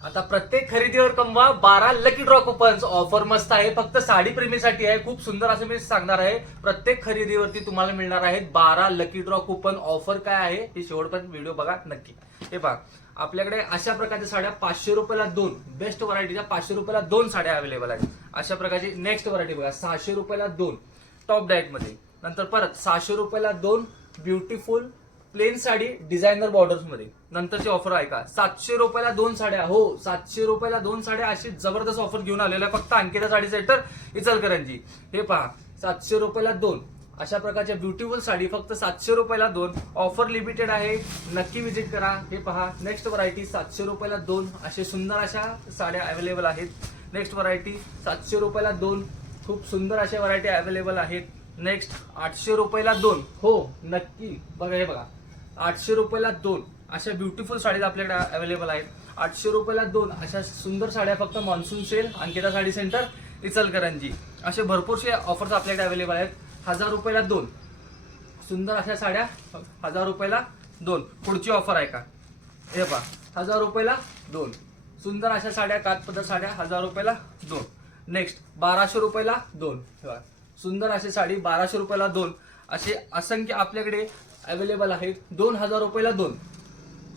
आता प्रत्येक खरेदीवर कमवा बारा लकी ड्रॉ कुपन्स ऑफर मस्त आहे. फक्त साडी प्रेमीसाठी आहे. खूप सुंदर असं मी सांगणार आहे. प्रत्येक खरेदीवरती तुम्हाला मिळणार आहेत बारा लकी ड्रॉ कुपन ऑफर काय आहे हे शेवटपर्यंत व्हिडिओ बघा नक्की. हे बघा आपल्याकडे अशा प्रकारच्या साड्या पाचशे रुपयाला दोन. बेस्ट व्हरायटीच्या पाचशे रुपयाला दोन साड्या अवेलेबल आहेत. अशा प्रकारची नेक्स्ट व्हरायटी बघा सहाशे रुपयाला दोन. टॉप डायटमध्ये नंतर परत सहाशे रुपयाला दोन. ब्युटिफुल प्लेन साडी डिझायनर बॉर्डर्समध्ये. नंतरची ऑफर ऐका सातशे रुपयाला दोन साड्या. हो सातशे रुपयाला दोन साड्या अशी जबरदस्त ऑफर घेऊन आलेल्या आहे. फक्त अंकिता साडी सेंटर इचलकरंजी. हे पहा सातशे रुपयाला दोन. अशा प्रकारच्या ब्युटिफुल साडी फक्त सातशे रुपयाला दोन. ऑफर लिमिटेड आहे. नक्की विजिट करा. हे पहा नेक्स्ट व्हरायटी सातशे रुपयाला दोन. असे सुंदर अशा साड्या अवेलेबल आहेत. नेक्स्ट व्हरायटी सातशे रुपयाला दोन. खूप सुंदर अशा व्हरायटी अवेलेबल आहेत. नेक्स्ट आठशे रुपयाला दोन. हो नक्की. बघा हे बघा. आठशे रुपयाला दोन. अशा ब्युटिफुल साडीज आपल्याकडे अवेलेबल आहेत. आठशे रुपयाला दोन. अशा सुंदर साड्या फक्त monsoon sale Ankita sari centre Ichalkaranji. असे भरपूरसे ऑफर्स आपल्याकडे अवेलेबल आहेत. हजार रुपयाला दोन. सुंदर अशा साड्या हजार रुपयाला दोन. पुढची ऑफर आहे का? हे पहा. हजार रुपयाला दोन. सुंदर अशा साड्या कातपदर साड्या हजार रुपयाला दोन. नेक्स्ट बाराशे रुपयाला दोन. सुंदर अशी साडी बाराशे रुपयाला दोन. असे असंख्य आपल्याकडे अवेलेबल आहेत. दोन हजार रुपयाला दोन.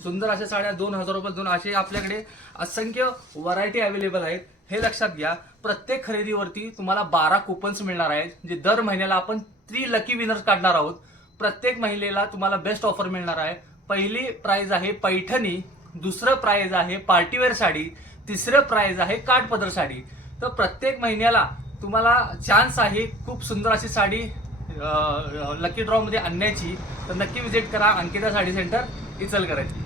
सुंदर अशा साड्या दोन हजार रुपये दोन. असे आपल्याकडे असंख्य व्हरायटी अवेलेबल आहेत. हे लक्षात घ्या प्रत्येक खरेदीवरती तुम्हाला बारा कुपन्स मिळणार आहेत जे दर महिन्याला आपण थ्री लकी विनर्स काढणार आहोत. प्रत्येक महिलेला तुम्हाला बेस्ट ऑफर मिळणार आहे. पहिली प्राइज आहे पैठणी दुसरं प्राइज आहे पार्टीवेअर साडी तिसरं प्राइज आहे काठपदर साडी. तर प्रत्येक महिन्याला तुम्हाला चान्स आहे खूप सुंदर अशी साडी लकी ड्रॉ मध्ये आणण्याची तर नक्की विजिट करा अंकिता साडी सेंटर इचल करायची